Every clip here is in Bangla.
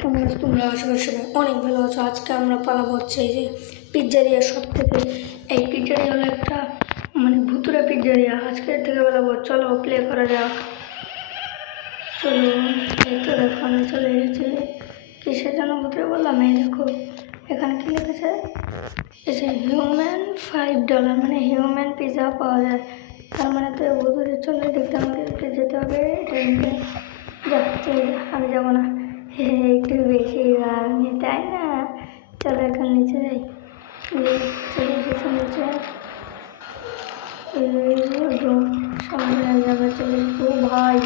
কেমন আছো তোমরা? আশা করি সবাই অনেক ভালো আছো। আজকে আমরা পালাবো হচ্ছে এই যে পিৎজারিয়া সব থেকে। এই পিৎজারিয়া হলো একটা ভুতুরে পিৎজারিয়া। আজকের থেকে পালাবো, চলো প্লে করা যাক। চলো, এই তো দেখো আমি চলে এসেছি। কিসের জন্য ভুতুরে বললাম? এই দেখো এখানে কি লিখেছে, এসে হিউম্যান $5, মানে হিউম্যান পিৎজা পাওয়া যায়। তার মানে তো ভুতুরে। চলে দেখতে আমাদেরকে যেতে হবে। এটা নিয়ে যাচ্ছি, আমি যাবো না, একটু বেশি আমি, তাই না? চলো এখন নিচে যাই। চলে এসেছি নিচে, সামনে যাবে। চলে তো ভাই,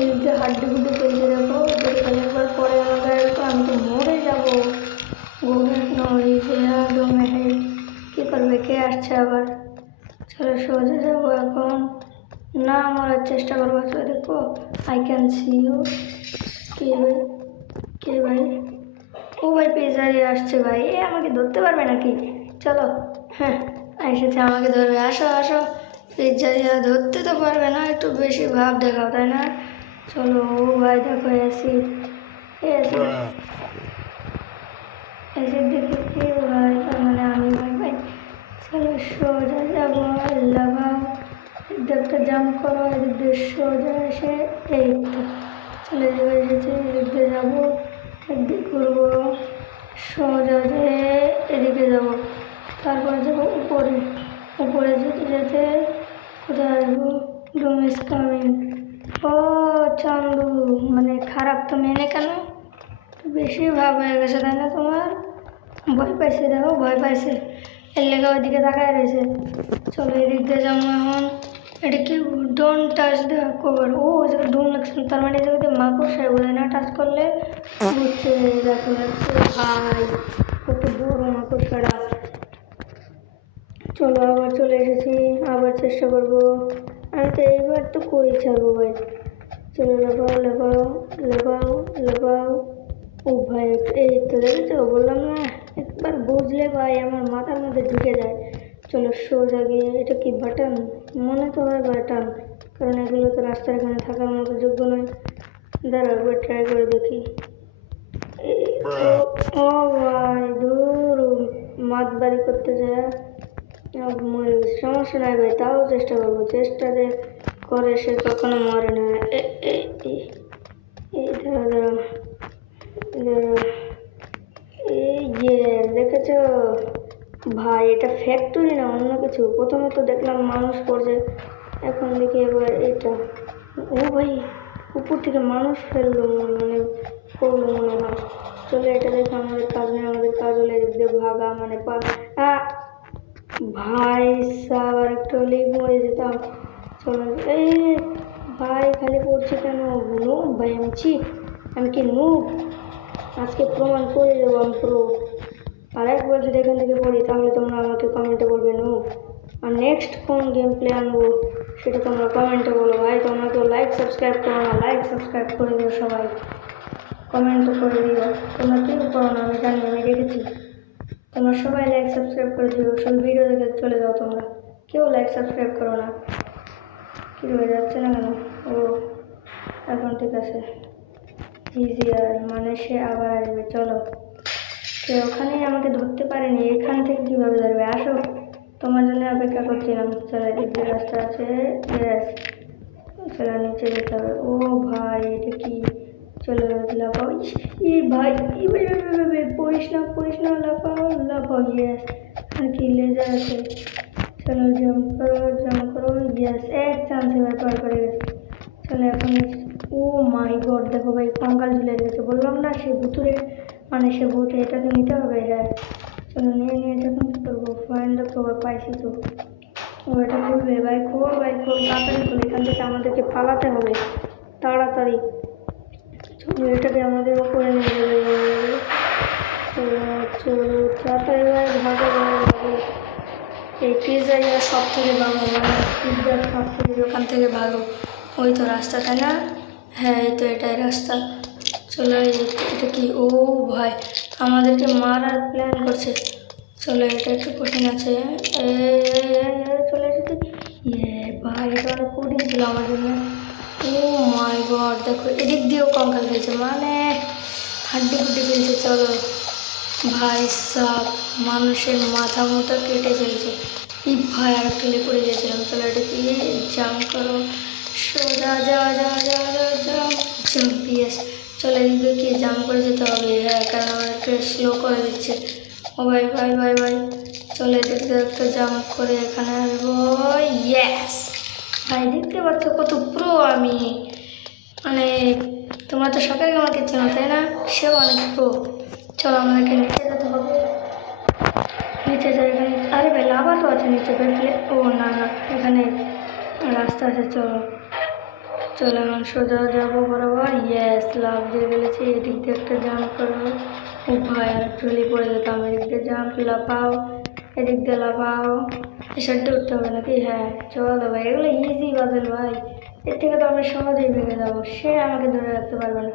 এই যে হাড্ডি গুড্ডি চলছে দেখো, একবার পরে আমাকে আমি তো মরে যাবো। কি করবে, কে আসছে আবার? চলো সোজা যাবো এখন, না মরার চেষ্টা করবো। চলো দেখো, আই ক্যান সি ইউ। কে ভাই, কে ভাই? ও ভাই পিৎজারিয়া আসছে ভাই, এ আমাকে ধরতে পারবে নাকি? চলো, হ্যাঁ এসেছে, আমাকে ধরবে। আসো আসো, পিৎজারিয়া ধরতে তো পারবে না, একটু বেশি ভাব দেখাও, তাই না? চলো ও ভাই দেখো অ্যাসিড, অ্যাসিড অ্যাসিড দেখে কে ভাই? তার মানে আমি ভাই। ভাই চলো সোজা যাবো, লাগাও, একটা জাম্প করো, এদিক দিয়ে সোজা এসে এই তো চলে যাবে। এসেছে, এদিক দিয়ে যাবো, একদিক ঘুরবো, সোজা যেয়ে এদিকে যাবো, তারপরে যাবো উপরে। উপরে যেতে যেতে কোথায় আসবো? ডুম ইজ কামিং। ও চান্দু, মানে খারাপ তো মেনে কেন? বেশি ভাব হয়ে গেছে তাই না তোমার? ভয় পাইছে, দেখো ভয় পাইছে, এর লেগে ওইদিকে তাকায় রয়েছে। চলো এদিক দিয়ে যাবো এখন। এটা কি? Don't touch the cover. ও জায়গায় ডোন লাগছে, তার মানে জায়গাতে মাকড়সায় বোঝায় না, টাচ করলে বুঝছে। দেখো লাগছে ভাই, কত বড় মাকড়সাটা। চলো আবার চলে এসেছি, আবার চেষ্টা করবো। আমি তো এইবার তো কই ছাড়বো ভাই। চলো লাফাও লাফাও লাফাও লাফাও। ও ভাই এই তো দেখেছো, বললাম না, একবার বুঝলে ভাই আমার মাথার মধ্যে ঢুকে যায়। চলো সোজা গিয়ে, এটা কি বাটন? মনে তো হয় বাটন, কারণ এগুলো তো রাস্তার এখানে থাকার মতো যোগ্য নয়। দাঁড়াও একবার ট্রাই করে দেখি। ও ভাই দূর, মাত বাড়ি করতে যায় মরে গেছে। সমস্যা নাই ভাই, তাও চেষ্টা করবো। চেষ্টা যে করে সে কখনো মরে না। এই দাঁড়া দাঁড়া দাঁড়া, এই দেখেছ ভাই, এটা ফ্যাক্টরি না অন্য কিছু। প্রথমে তো দেখলাম মানুষ পড়ছে, এখন দেখি এবার এটা। ও ভাই উপর থেকে মানুষ ফেললো, মানে করলো মনে হয়। চলে এটা দেখে আমাদের কাজ নেই, আমাদের কাজ হলে এদিক ভাগা, মানে ভাই সাব আর একটু হলেই মরে যেতাম। চলো এই ভাই, খালি পড়ছে কেন? নুব ভাই, আমি কি নুব? আজকে প্রমাণ করে দেবো আমি পুরো। আর একবার যদি এখান থেকে পড়ি তাহলে তোমরা আমাকে কমেন্টে বলবে নুব। আর নেক্সট কোন গেম প্লে আনবো সেটা তোমরা কমেন্টে বলো। ভাই তোমরা কেউ লাইক সাবস্ক্রাইব করো না, লাইক সাবস্ক্রাইব করে দিও সবাই, কমেন্টও করে দিও। তোমরা কেউ করো না, আমি জানি, আমি দেখেছি। তোমরা সবাই লাইক সাবস্ক্রাইব করে দিও, সব ভিডিও দেখে চলে যাও। তোমরা কেউ লাইক সাবস্ক্রাইব করো না, কী হয়ে যাচ্ছে না কেন? ও এখন ঠিক আছে, ইজিয়ার মানে সে আবার আসবে। চলো, সে ওখানেই আমাকে ধরতে পারেনি, এখান থেকে কীভাবে ধরবে? আসো, তোমার জন্য অপেক্ষা করছিলাম। চলো এদিক দিয়ে রাস্তা আছে, ইয়েস। চলো নিচে যেতে হবে। ও ভাই এটা কি? চলো লাফাও, ই ভাই পড়িস না, লাফাও লাফাও, ইয়েস। আর কি লেজার আছে, চলো জাম্প করো, ইয়েস। এক চান্সে পার করে গেছে। চলো এখন, ও মাই গড দেখো ভাই, কঙ্কাল ঝুলে গেছে। বললাম না সে ভুতুরে, মানে সে ভূত, এটাকে নিতে হবে। হ্যাঁ চলো নিয়ে এখন কী করবো? ফাইন্ড দ্য কভার, পাইছি তো। ও এটা খুলবে ভাই, খোল ভাই খোল, তাড়াতাড়ি খোল, এখান থেকে আমাদেরকে পালাতে হবে তাড়াতাড়ি। চলো এটাকে আমাদের উপরে নিয়ে যাবে। চলো তাড়াতাড়ি ভাই, ভাগো ভাগো। এই পিৎজারিয়া সব থেকে ভালো, মানে পিৎজার সব থেকে দোকান থেকে ভালো। ওই তো রাস্তা, তাই না? হ্যাঁ এই তো এটাই রাস্তা। চলো এটা কি? ও ভাই আমাদেরকে মারার প্ল্যান করছে। চলো এটা একটু কঠিন আছে। চলে এসেছি। ভাই এটা অনেক কঠিন ছিল আমার জন্য। ও মাই গড দেখো, এদিক দিয়েও কঙ্কাল খেয়েছে, মানে হাড্ডি ফুড্ডি ফেলছে। চলো ভাই সাব, মানুষের মাথা মতো কেটে ফেলছে। এই ভাই আর ঠেলে পড়ে গেছিলাম। চলো এটাকে জাম্প করো, সোজা যা যা যা যা যা জাম্প। ইয়েস, চলো এদিকে কি জাম্প করে যেতে হবে। হ্যাঁ, কারণ আমার একটু স্লো করে দিচ্ছে। ও ভাই ভাই ভাই ভাই, চলো এদিকে একটা জাম্প করে এখানে আসবো। ইয়েস ভাই, দেখতে পাচ্ছ কত প্রো আমি। মানে তোমরা তো সকালে আমাকে চেনো তাই না? সেও অনেক প্রো। চলো আমাদেরকে নিচে যেতে হবে। নিচে যাই এখানে। আরে ভাই লাভা তো আছে নিচে বেরলে। ও না না, এখানে রাস্তা আছে। চলো চলো এখন সোজা যাবো বরাবর। ইয়েস, লাভ দিয়ে ফেলেছি। এদিক দিয়ে একটা জাম্প করবো। ও ভাই আর ট্রলি পড়ে যেতাম। এদিক দিয়ে জাম্প, লাফাও, এদিক দিয়ে লাফাও। এই সাইডটা উঠতে হবে নাকি? হ্যাঁ চলো ভাই, এগুলো ইজি পাজেল ভাই। এর থেকে তো আমরা সহজেই ভেঙে যাবো, সে আমাকে ধরে রাখতে পারবে না।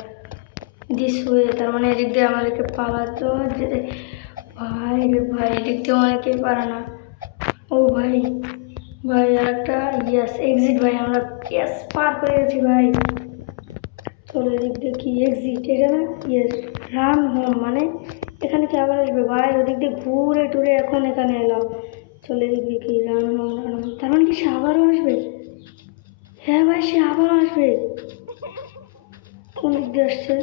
দিস ওয়ে, তার মানে এদিক দিয়ে আমাদেরকে পালাতো যেতে। ভাই রে ভাই, এদিক দিয়ে অনেকেই পারে না। ও ভাই ভাই আর একটা। ইয়েস, এক্সিট ভাই, আমরা ইয়েস পার করে গেছি ভাই। চলো এদিক দিয়ে কি এক্সিট, এটা না? ইয়েস, রান হোম, মানে এখানে কি আবার আসবে ভাই? ওদিক দিয়ে ঘুরে টুরে এখন এখানে এলাম। চলো এদিক দিয়ে কি রান হোম, রান হোম, তার মানে কি সে আবারও আসবে? হ্যাঁ ভাই, সে আবারও আসবে। কোন দিক দিয়ে আসছে?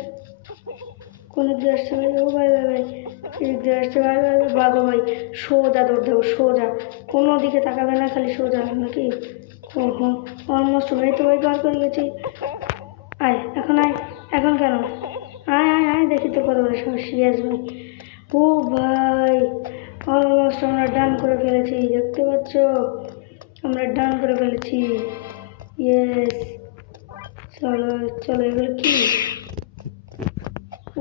কোন দিক দিয়ে আসছে ভাই? ও ভাই ভাই ভাই, এদিক দিয়ে আসছে ভাই ভাই ভাই। বাবা ভাই, সোজা দৌড় দেবো, সোজা, কোনো দিকে তাকাবে না, খালি সোজা নাকি? ও হো, অলমোস্ট ভাই তো ভাই পার করে গেছি। আয় এখন, আয় এখন কেন? আয় আয় আয়, দেখি তো কত বড় সমস্যা। সিরিয়াস ভাই। ও ভাই, অলমোস্ট আমরা ডান করে ফেলেছি, দেখতে পাচ্ছ? আমরা ডান করে ফেলেছি। ইয়েস, চলো চলো, এগুলো কি?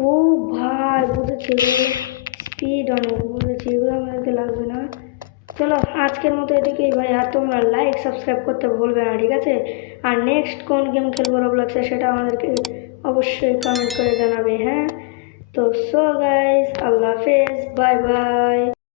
ও ভাই, বুঝেছি, এগুলো স্পিড অনেক, বুঝেছি, এগুলো আমাদেরকে লাগবে না। চলো আজকের মতো এটুকুই ভাই। আর তোমরা লাইক সাবস্ক্রাইব করতে ভুলবে না, ঠিক আছে? আর নেক্সট কোন গেম খেলবো রবলক্সে সেটা আমাদেরকে অবশ্যই কমেন্ট করে জানাবে। হ্যাঁ, তো সো গাইস, আল্লাহ হাফেজ, বাই বাই।